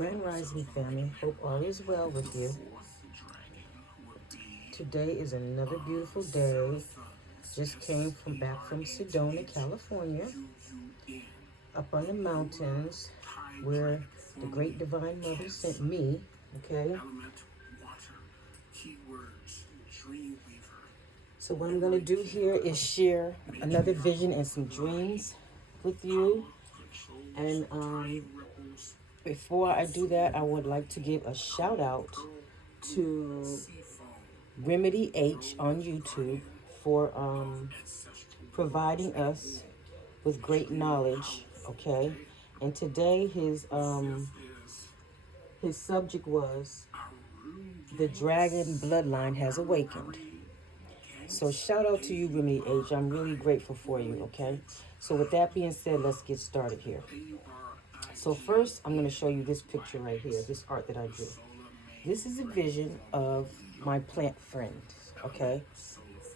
Grand Rising family, hope all is well with you. Today is another beautiful day. Just came from back from Sedona, California, up on the mountains where the great divine mother sent me. Okay. So what I'm gonna do here is share another vision and some dreams with you. And before I do that, I would like to give a shout out to Remedy H on YouTube for providing us with great knowledge. Okay, and today his subject was the dragon bloodline has awakened. So shout out to you, Remedy H. I'm really grateful for you. Okay, so with that being said, let's get started here. So first, I'm going to show you this picture right here, this art that I drew. This is a vision of my plant friends. Okay,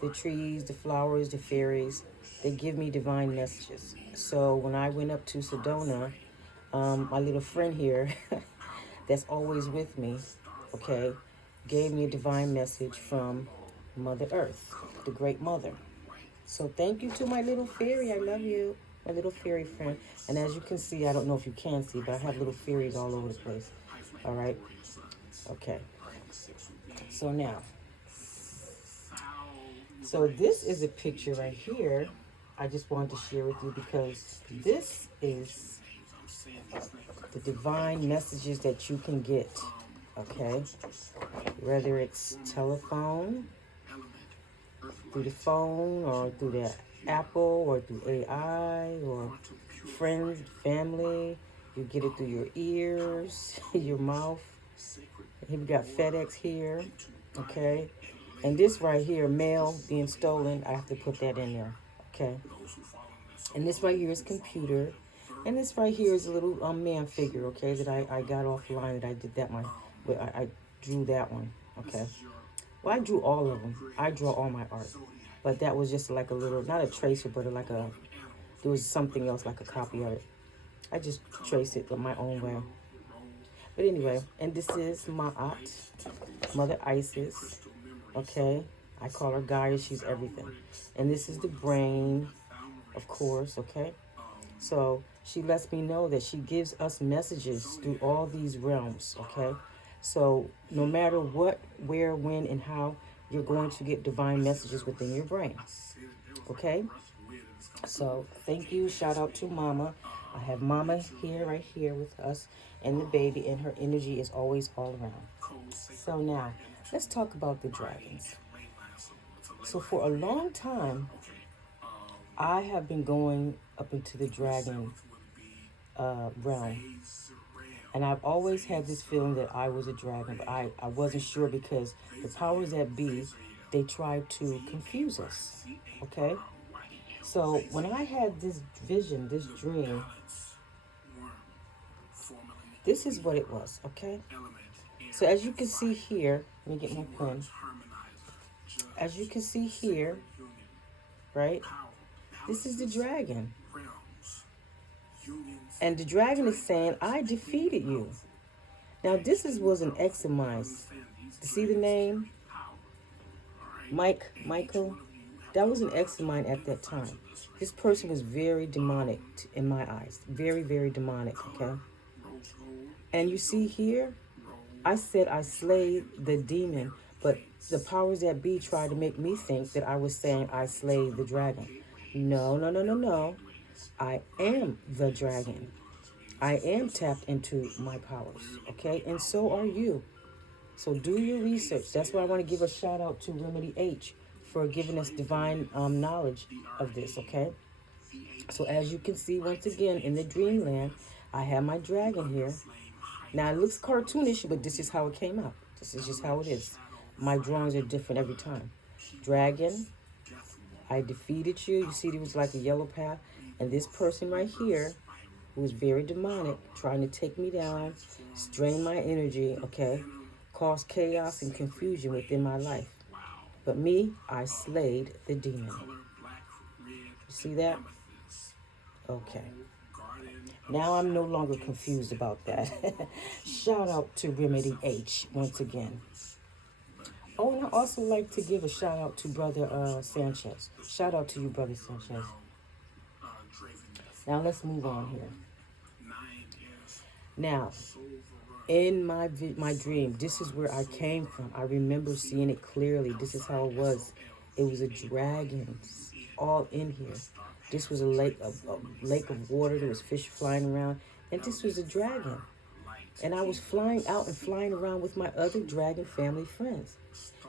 the trees, the flowers, the fairies, they give me divine messages. So when I went up to Sedona, my little friend here that's always with me, okay, gave me a divine message from Mother Earth, the Great Mother. So thank you to my little fairy. I love you, my little fairy friend. And as you can see, I don't know if you can see, but I have little fairies all over the place. All right. Okay. So now, so this is a picture right here. I just wanted to share with you because this is the divine messages that you can get. Okay. Whether it's telephone, through the phone, or through the Apple, or through AI, or friends, family. You get it through your ears, your mouth. Here we got FedEx here, okay? And this right here, mail being stolen, I have to put that in there, okay? And this right here is computer. And this right here is a little man figure, okay, that I got offline, that I did that, I drew that one, okay? Well, I drew all of them. I draw all my art. But that was just like a little, not a tracer, but there was something else like a copy of it. I just traced it my own way. But anyway, and this is my aunt, Mother Isis. Okay, I call her Gaia. She's everything. And this is the brain, of course. Okay, so she lets me know that she gives us messages through all these realms. Okay, so no matter what, where, when, and how, you're going to get divine messages within your brain. Okay, so thank you. Shout out to Mama. I have Mama here, right here with us, and the baby, and her energy is always all around. So now, let's talk about the dragons. So for a long time, I have been going up into the dragon realm. And I've always had this feeling that I was a dragon, but I wasn't sure because the powers that be, they tried to confuse us. Okay? So when I had this vision, this dream, this is what it was, okay? So as you can see here, let me get my pen. As you can see here, right? This is the dragon. And the dragon is saying, I defeated you. Now was an ex of mine. To see the name? Michael? That was an ex of mine at that time. This person was very demonic in my eyes. Very, very demonic, okay? And you see here, I said I slayed the demon, but the powers that be tried to make me think that I was saying I slayed the dragon. No, no, no, no, no. I am the dragon. I am tapped into my powers, okay? And so are you. So do your research. That's why I want to give a shout out to Remedy H for giving us divine knowledge of this, okay? So as you can see, once again, in the dreamland, I have my dragon here. Now it looks cartoonish, but this is how it came out. This is just how it is. My drawings are different every time. Dragon, I defeated you. You see, there was like a yellow path. And this person right here, who was very demonic, trying to take me down, strain my energy, okay, cause chaos and confusion within my life. But me, I slayed the demon. You see that? Okay. Now I'm no longer confused about that. Shout out to Remedy H once again. Oh, and I also like to give a shout out to Brother Sanchez. Shout out to you, Brother Sanchez. Now let's move on here. Now, in my dream, this is where I came from. I remember seeing it clearly. This is how it was. It was a dragon all in here. This was a lake of water. There was fish flying around, and this was a dragon. And I was flying out and flying around with my other dragon family friends.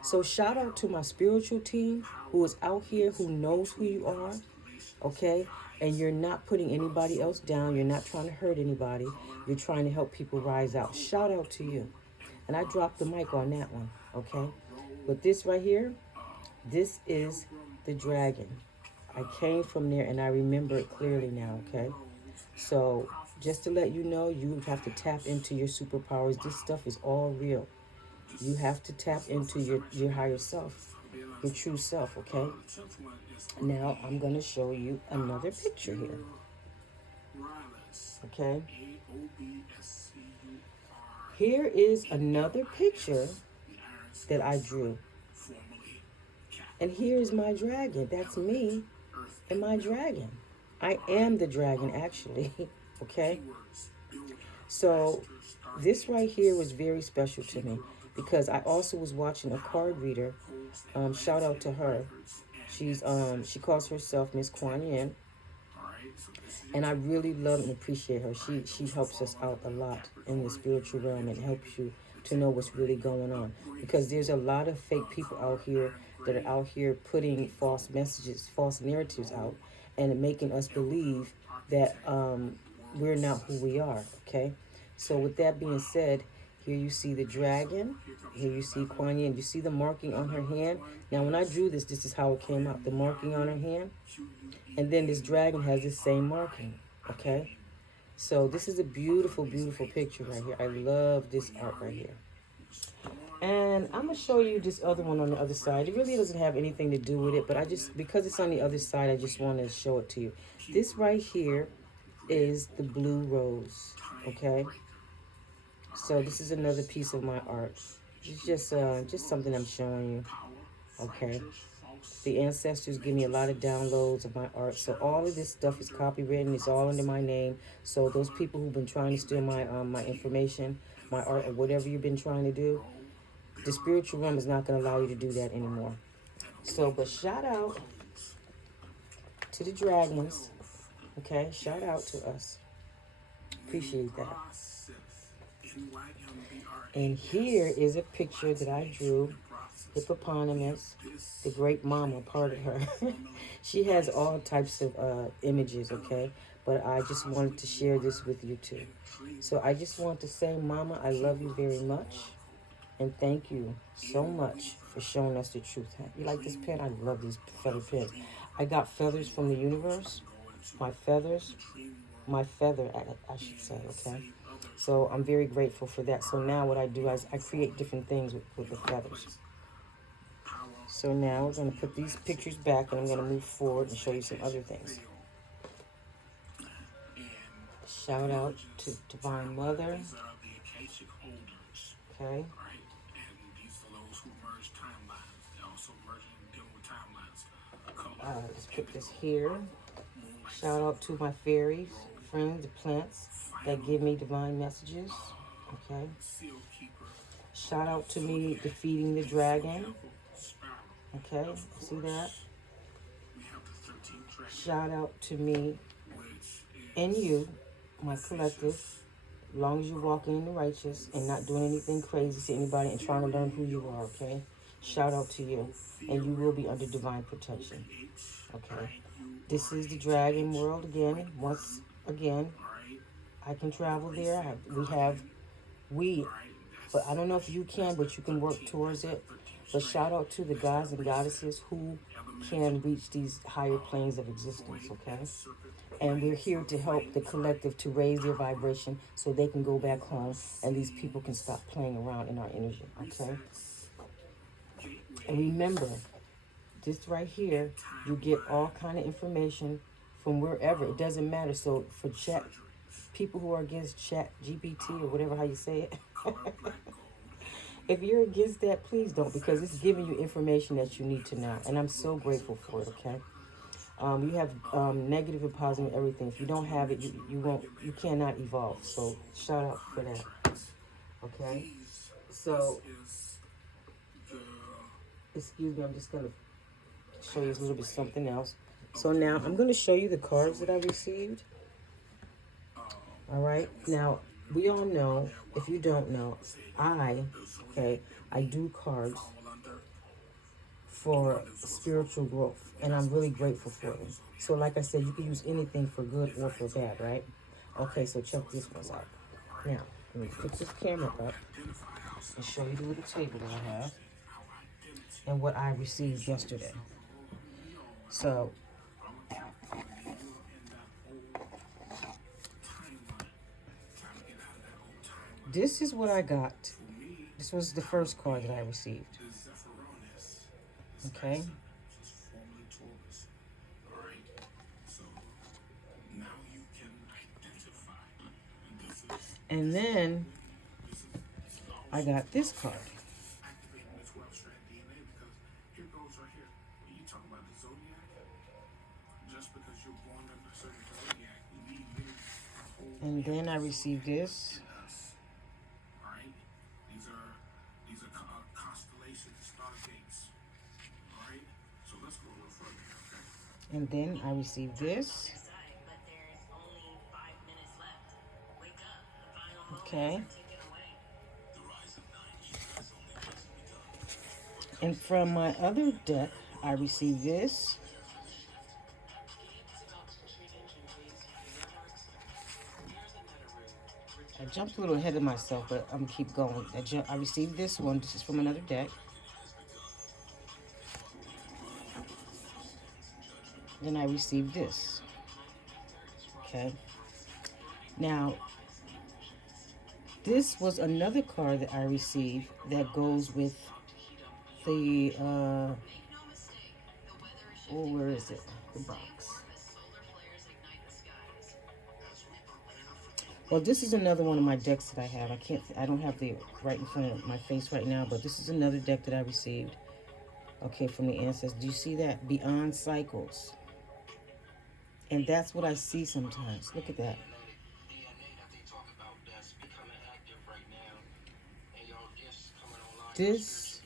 So shout out to my spiritual team who is out here, who knows who you are, okay? And you're not putting anybody else down. You're not trying to hurt anybody. You're trying to help people rise out. Shout out to you. And I dropped the mic on that one, okay? But this right here, this is the dragon. I came from there and I remember it clearly now, okay? So just to let you know, you have to tap into your superpowers. This stuff is all real. You have to tap into your higher self, your true self, okay? Now I'm going to show you another picture here. Okay? Here is another picture that I drew. And here's my dragon. That's me and my dragon. I am the dragon, actually. Okay? So this right here was very special to me because I also was watching a card reader. Shout out to her. She calls herself Miss Kuan Yin. And I really love and appreciate her. She helps us out a lot in the spiritual realm and helps you to know what's really going on. Because there's a lot of fake people out here that are out here putting false messages, false narratives out, and making us believe that we're not who we are, okay? So with that being said, here you see the dragon. Here you see Kuan Yin. You see the marking on her hand? Now, when I drew this, this is how it came out. The marking on her hand. And then this dragon has the same marking, okay? So this is a beautiful, beautiful picture right here. I love this art right here. And I'm going to show you this other one on the other side. It really doesn't have anything to do with it, but because it's on the other side, I just want to show it to you. This right here is the blue rose, okay? So this is another piece of my art. It's just something I'm showing you, okay? The ancestors give me a lot of downloads of my art, so all of this stuff is copywritten. It's all under my name. So those people who've been trying to steal my information, my art, or whatever you've been trying to do, the spiritual realm is not going to allow you to do that anymore. So, but shout out to the dragons, okay? Shout out to us. Appreciate that. And here is a picture that I drew. Hippopotamus, the great mama, part of her. She has all types of images, okay? But I just wanted to share this with you too. So I just want to say, Mama, I love you very much. And thank you so much for showing us the truth. You like this pen? I love these feather pens. I got feathers from the universe. My feather, I should say, okay? So I'm very grateful for that. So now what I do is I create different things with the feathers. So now we're going to put these pictures back and I'm going to move forward and show you some other things. Shout out to Divine Mother. Okay. Let's put this here. Shout out to my fairies, friends, the plants that give me divine messages. Okay. Shout out to me defeating the dragon. Okay, see that? Shout out to me and you, my collective, as long as you're walking in the righteous and not doing anything crazy to anybody and trying to learn who you are, okay? Shout out to you, and you will be under divine protection, okay? This is the dragon world again. Once again, I can travel there. But I don't know if you can, but you can work towards it. But shout out to the gods and goddesses who can reach these higher planes of existence, okay? And we're here to help the collective to raise their vibration so they can go back home and these people can stop playing around in our energy, okay? And remember, this right here, you get all kind of information from wherever. It doesn't matter. So for people who are against Chat GPT or whatever how you say it. If you're against that, please don't, because it's giving you information that you need to know, and I'm so grateful for it. Okay, you have negative and positive everything. If you don't have it, you cannot evolve. So shout out for that. Okay, so excuse me, I'm just gonna show you a little bit something else. So now I'm gonna show you the cards that I received. All right, now we all know. If you don't know, I do cards for spiritual growth, and I'm really grateful for them. So like I said, you can use anything for good or for bad, right? Okay, so check this one out. Now, let me pick this camera up and show you the little table that I have and what I received yesterday. So, this is what I got. This was the first card that I received. Okay. And then I got this card. And then I received this. And then I received this. Okay. And from my other deck, I received this. I jumped a little ahead of myself, but I'm going to keep going. I received this one. This is from another deck. Then I received this. Okay. Now, this was another card that I received that goes with the, where is it? The box. Well, this is another one of my decks that I have. I don't have the right in front of my face right now, but this is another deck that I received. Okay, from the ancestors. Do you see that? Beyond Cycles. And that's what I see sometimes. Look at that. This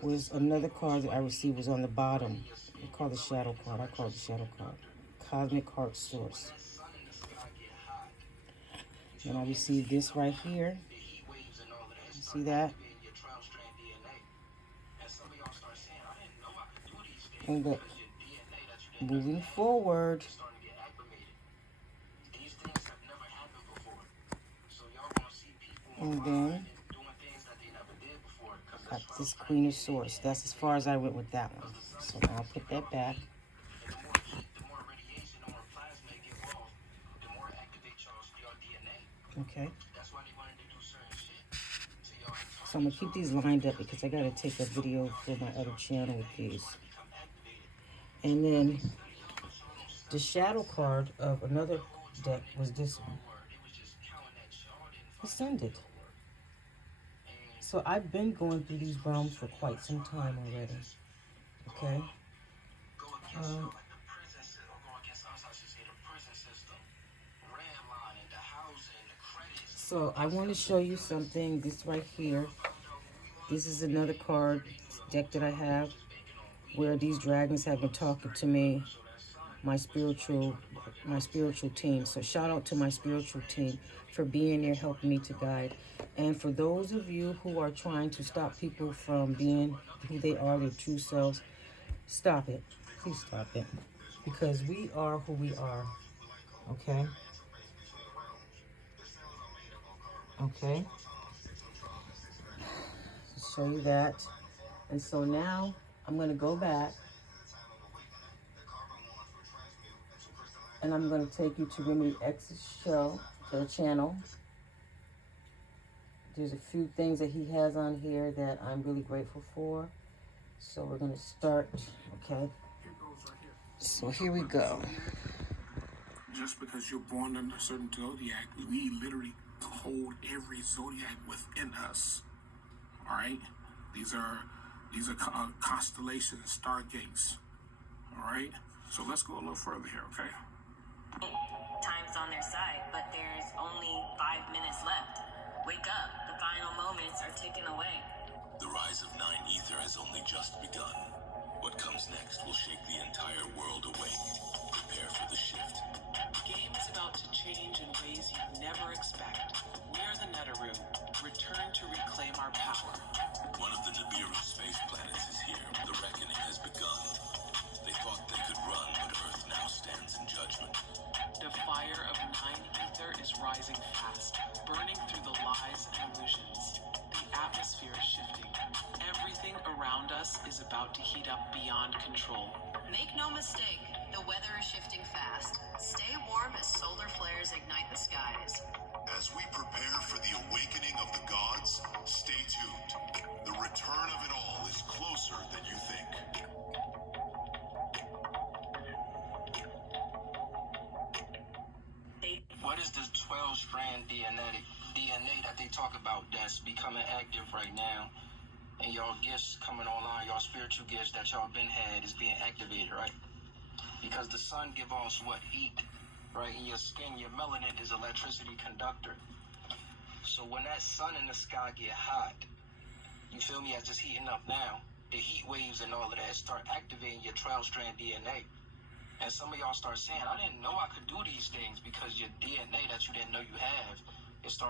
was another card that I received, was on the bottom. I call it the shadow card. I call it the shadow card. Cosmic Heart Source. And I received this right here. See that? And look, moving forward. And then got this Queen of Swords. That's as far as I went with that one. So I'll put that back. Okay. So I'm going to keep these lined up because I got to take a video for my other channel with these. And then the shadow card of another deck was this one. Ascended. So I've been going through these realms for quite some time already. Okay. So I want to show you something. This right here. This is another card deck that I have where these dragons have been talking to me. My spiritual team. So shout out to my spiritual team for being there, helping me to guide. And for those of you who are trying to stop people from being who they are, their true selves, stop it. Please stop it. Because we are who we are. Okay? Okay? Let's show you that. And so now I'm going to go back. And I'm going to take you to Remedy X's show, their channel. There's a few things that he has on here that I'm really grateful for. So we're going to start, okay? So here we go. just because you're born under a certain zodiac, we literally hold every zodiac within us. All right, these are constellations, stargates. All right, so let's go a little further here, okay? Time's on their side, but there's only 5 minutes left. Wake up, the final moments are ticking away. The rise of Nine Ether has only just begun. What comes next will shake the entire world awake. Prepare for the shift. The game is about to change in ways you never expect. We're the Neteru. Return to reclaim our power. One of the Nibiru space planets is here. The reckoning has begun. They thought they could run, but Earth now stands in judgment. The fire of Nine Ether is rising fast, burning through the lies and illusions. The atmosphere is shifting. Everything around us is about to heat up beyond control. Make no mistake, the weather is shifting fast. Stay warm as solar flares ignite the skies. As we prepare for the awakening of the gods, stay tuned. The return of it all is closer than you think. What is this 12-strand DNA that they talk about that's becoming active right now? And y'all gifts coming online, y'all spiritual gifts that y'all been had is being activated, right? Because the sun give off what? Heat, right? In your skin, your melanin is electricity conductor. So when that sun in the sky get hot, you feel me, as it's heating up now, the heat waves and all of that start activating your 12-strand DNA. And some of y'all start saying, I didn't know I could do these things, because your DNA that you didn't know you have is starting